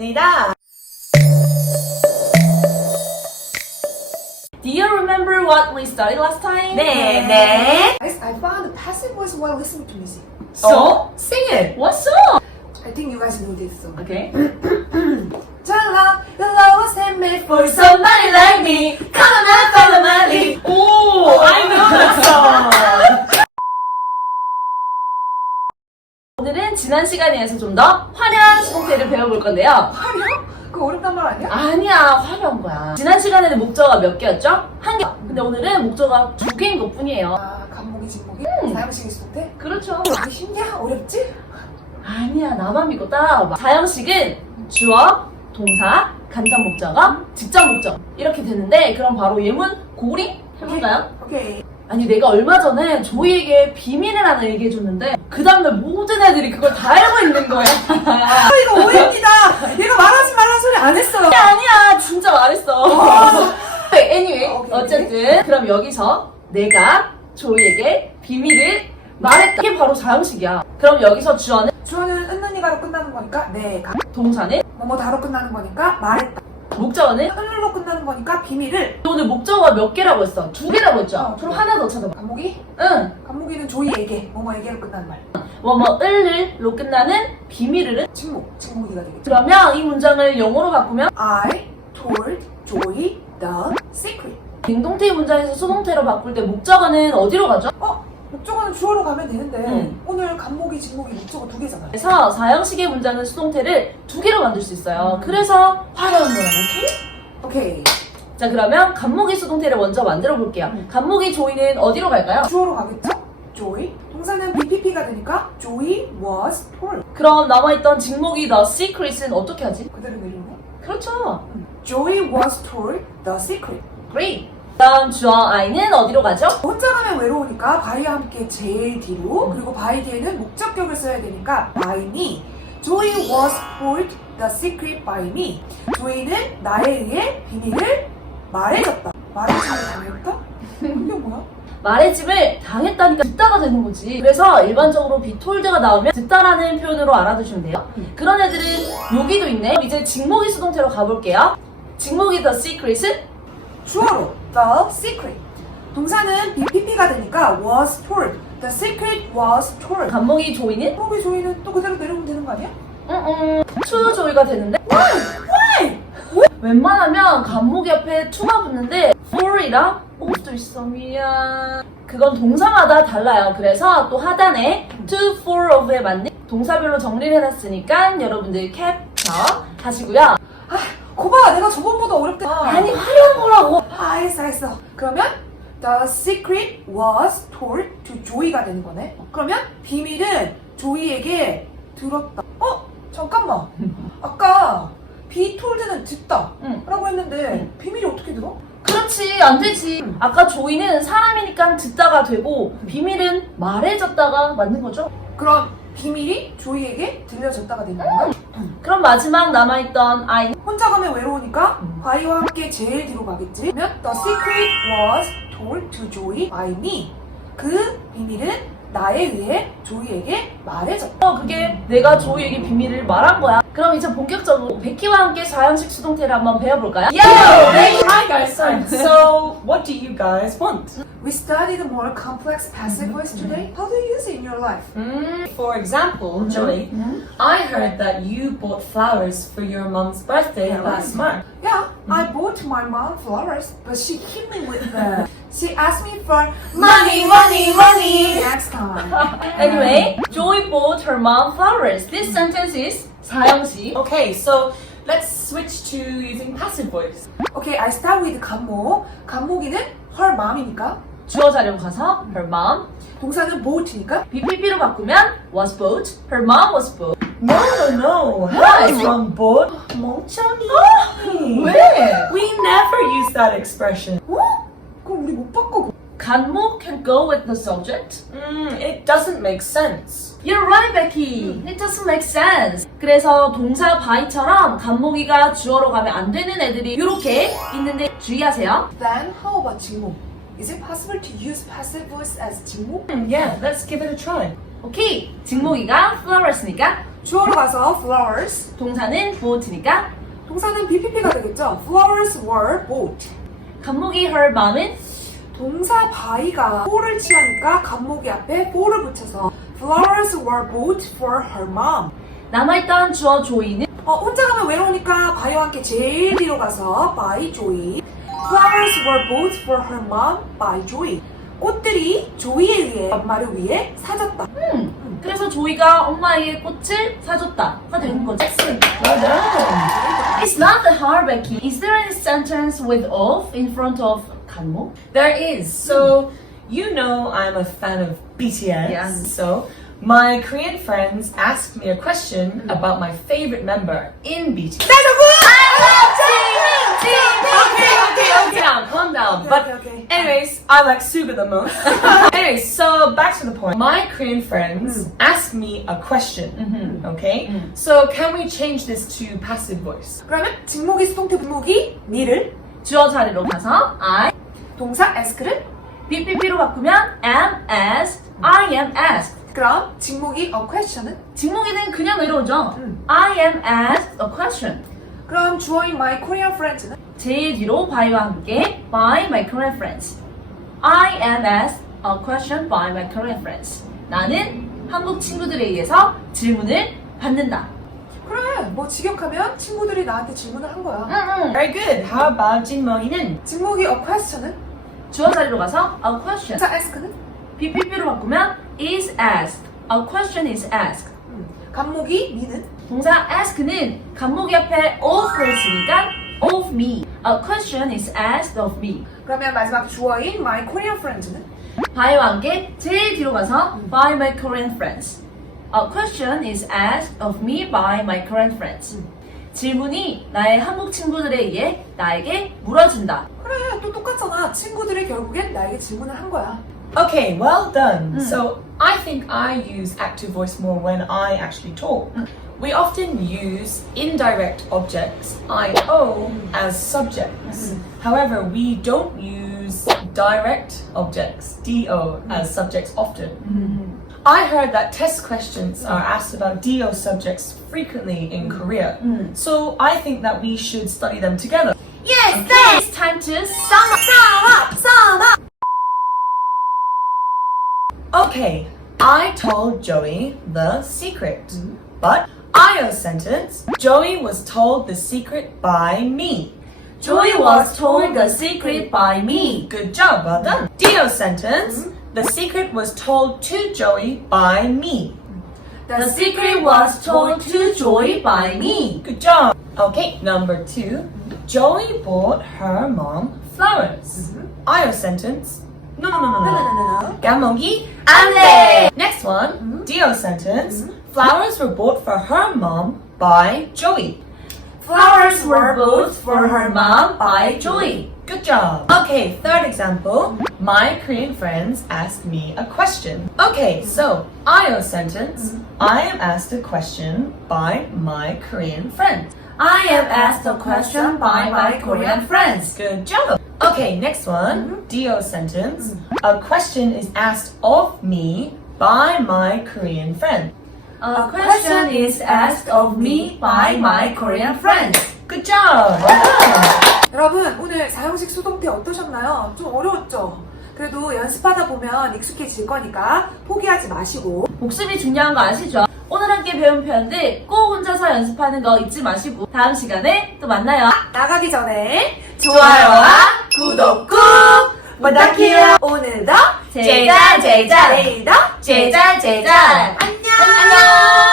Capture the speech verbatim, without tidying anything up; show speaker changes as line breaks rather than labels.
시간입니다.
Do you remember what we studied last time?
네, 네.
Guys, I found the passive voice while listening to music.
So,
sing it.
what song?
I think you guys know this song.
Okay.
Chala, your love was handmade for
Somebody like me, come on and follow my lead. Oh, I know that song. 오늘은 지난 시간에 이어서 좀 더 화려한 수동태를 배워볼 건데요.
화려? 그거 어렵단 말 아니야?
아니야, 화려한 거야. 지난 시간에는 목적어가 몇 개였죠? 한 개. 근데 오늘은 목적어가 두 개인 것 뿐이에요.
아, 간목이, 진목이?
음.
사형식이 수동태?
그렇죠.
이게 쉽냐? 어렵지?
아니야, 나만 믿고 따라와봐. 사형식은 주어, 동사, 간접 목적어, 직접 목적 이렇게 되는데 그럼 바로 예문 고리 해볼까요?
오케이.
아니 내가 얼마 전에 조이에게 비밀을 하나 얘기해줬는데 그 다음날 모든 애들이 그걸 다 알고 있는 거야.
아, 이거 오해입니다. 얘가 말하지 말라는 소리 안 했어요.
아니야, 진짜 말했어. anyway,
오케이,
어쨌든 그럼 여기서 내가 조이에게 비밀을 말했다. 이게 바로 사형식이야. 그럼 여기서 주어는
주어는 은는이가로 끝나는 거니까 내가.
동사는
뭐뭐 다로 끝나는 거니까 말했다.
목적어는
은으로 끝나는 거니까 비밀을.
오늘 목적어가 몇 개라고 했어? 두 개라고 했죠?
어,
그럼
두 개.
하나 더 찾아봐.
간목이?
응.
간목이는 조이에게, 뭐뭐에게로 끝나는 말.
뭐뭐 을을로 끝나는 비밀을은
침묵, 침묵이가 되겠죠.
그러면 이 문장을 영어로 바꾸면
I told Joey the secret.
빙동태 문장에서 수동태로 바꿀 때 목적어는 어디로 가죠?
어? 목적어는 주어로 가면 되는데
음.
오늘 간목이, 진목이 목적어 두 개잖아요.
그래서 사형식의 문장은 수동태를 두 개로 만들 수 있어요. 그래서 화려한 거라고, 오케이?
오케이.
자, 그러면 간목이 수동태를 먼저 만들어 볼게요.
음.
간목이 조이는 어디로 갈까요?
주어로 가겠죠? Joey. 동사는 비피피가 되니까 Joey was told.
그럼 남아있던 직목이 the secret은 어떻게 하지?
그대로 내리네.
그렇죠.
Joey was told the secret.
Great. 다음 주어 I는 어디로 가죠?
혼자 가면 외로우니까 by와 함께 제일 뒤로, 그리고 by 뒤에는 목적격을 써야 되니까 by me. Joey was told the secret by me. 조이는 나에 의해 비밀을 말해줬다. 말해주면 당했다? 그게 뭐야?
말해짐을 당했다니까 듣다가 되는 거지. 그래서 일반적으로 be told가 나오면 듣다라는 표현으로 알아두시면 돼요. 그런 애들은 여기도 있네. 이제 직목이 수동태로 가볼게요. 직목이 the secret은
주어로 the secret. 동사는 비피피가 되니까 was told. The secret was told.
간목이 조이는
목이 조이는 또 그대로 내려오면 되는 거 아니야?
응응 to 조이가 되는데
Why?
웬만하면 간목 옆에 to가 붙는데 for이랑 of도 있어. 미안. 그건 동사마다 달라요. 그래서 또 하단에 to, for, of에 맞는 동사별로 정리를 해놨으니까 여러분들 캡처 하시고요.
아, 거봐, 내가 저번보다 어렵다.
아니 화려한 거라고.
아, 알았어, 알았어. 그러면 the secret was told to 조이가 되는 거네. 그러면 비밀은 조이에게 들었다. 어? 잠깐만. 아까 be told는 듣다
응.
라고 했는데
응.
비밀이 어떻게 들어?
그렇지, 안 되지. 아까 조이는 사람이니까 듣다가 되고 비밀은 말해졌다가 맞는 거죠?
그럼 비밀이 조이에게 들려졌다가 되는 건가?
그럼 마지막 남아있던 I
혼자 가면 외로우니까
음.
by와 함께 제일 뒤로 가겠지. 그러면 the secret was told to Joey by me. 그 비밀은 나에 의해 조이에게 말해졌다.
어, 그게 내가 조이에게 비밀을 말한 거야. 그럼 이제 본격적으로 베키와 함께 사형식 수동태를 한번 배워볼까요?
Hi guys. So, what do you guys want?
We studied a more complex passive voice today. How do you use it in your life?
Mm, for example, Joey, I heard that you bought flowers for your mom's birthday
Yeah,
last
right.
month.
Yeah, I bought my mom flowers, but she hit me with the. She asked me for
Money, money, money.
next time.
Anyway, Joy bought her mom flowers. This sentence is 사형식.
Okay, so let's switch to using passive voice.
Okay, I start with 간목. 간목이는 her mom이니까.
주어 자료 가서 her mom.
동사는 bought니까.
비피피로 바꾸면 was bought. Her mom was bought.
No, no, no.
Why?
That's wrong, bought. 멍청이.
왜?
We never use that expression.
어? 그럼 우리 못 바꿔.
간목 can go with the subject.
Mm, it doesn't make sense.
You're right, Becky. It doesn't make sense. 그래서 동사 by처럼 간목이가 주어로 가면 안 되는 애들이 이렇게 있는데 주의하세요.
Then how about 직목? Is it possible to use passive voice as 직목?
Mm, yeah, let's give it a try.
오케이. 직목이가 flowers니까
주어로 가서 flowers.
동사는 bought니까
동사는 비피피가 되겠죠. Flowers were bought.
간목이 her mom은
동사 by가 for를 취하니까 간목이 앞에 for를 붙여서 Flowers were bought for her mom.
남아있던 주어 조이는
어, 혼자 가면 외로우니까 by와 함께 제일 뒤로 가서 by Joy. Flowers were bought for her mom by Joy. 꽃들이 조이에 의해 엄마를 위해 사줬다.
음, 그래서 조이가 엄마에게 꽃을 사줬다가 되는 거죠.
Well done.
It's not that hard, Becky. Is there any sentence with of in front of 간목?
There is. So, you know I'm a fan of B T S.
Yes.
So, my Korean friends asked me a question about my favorite member in B T S. Okay, okay, okay, down, calm down. But
okay, okay.
anyways, I like Suga the most. Anyways, so back to the point. My Korean friends asked me a question. Okay? So can we change this to passive voice?
그러면 직목이 수동태 분목이 니를
주어 자리로 가서 I,
동사 ask를
비피피로 바꾸면 am asked, I am asked.
그럼 직목이 a question은
직목에는 그냥 외로우죠.
음.
I am asked a question.
그럼 주어인 my Korean friends는
제일 뒤로 by와 함께 by my Korean friends. I am asked a question by my Korean friends. 나는 한국 친구들에 의해서 질문을 받는다.
그래 뭐 직역하면 친구들이 나한테 질문을 한 거야.
응, 응.
Very good. How about 진먹이는?
직목이 a question은
주어 자리로 가서 a question.
동사 ask는
비피피로 바꾸면 is asked. A question is asked.
음. 간목이 니는
동사 ask는 간목이 앞에 of를 쓰니까 of me. A question is asked of me.
그러면 마지막 주어인 my Korean friends는
by와 함께 제일 뒤로 가서 by my Korean friends. A question is asked of me by my Korean friends. 질문이 나의 한국 친구들에 의해 나에게 물어진다.
그래 또 똑같잖아. 친구들이 결국엔 나에게 질문을 한 거야.
Okay, well done. So I think I use active voice more when I actually talk. We often use indirect objects, I O, as subjects. However, we don't use direct objects, D O, as subjects often. I heard that test questions are asked about D O subjects frequently in Korea. So I think that we should study them together.
Yes, thanks. It's time to sum up. Sum up. Sum up.
Okay, I told Joey the secret. But I O sentence, Joey was told the secret by me.
Joey was told the secret by me.
Good job, well done. D O sentence, the secret was told to Joey by me.
The secret was told to Joey by me.
Good job. Okay, number two, Joey bought her mom flowers. I O sentence, no, no, no, no, no.
나나나나.
까먹기
안 돼.
Next one, D O sentence. Flowers were bought for her mom by Joey.
Flowers were bought for her mom by Joey.
Good job. Okay, third example. My Korean friends asked me a question. Okay, so I O sentence. I am asked a question by my Korean friend.
I am asked a question by my Korean friends.
Good job. Okay, next one. D O sentence. A question is asked of me by my Korean friend.
A question is asked of me by my Korean friends.
Good job. Well done.
여러분 오늘 사형식 수동태 어떠셨나요? 좀 어려웠죠? 그래도 연습하다 보면 익숙해질 거니까 포기하지 마시고
복습이 중요한 거 아시죠? 오늘 함께 배운 표현들 꼭 혼자서 연습하는 거 잊지 마시고 다음 시간에 또 만나요.
나가기 전에
좋아요와
구독 꾹 부탁해요. 오늘도
제자 제자
내일도
제자 제자
안녕.
안녕.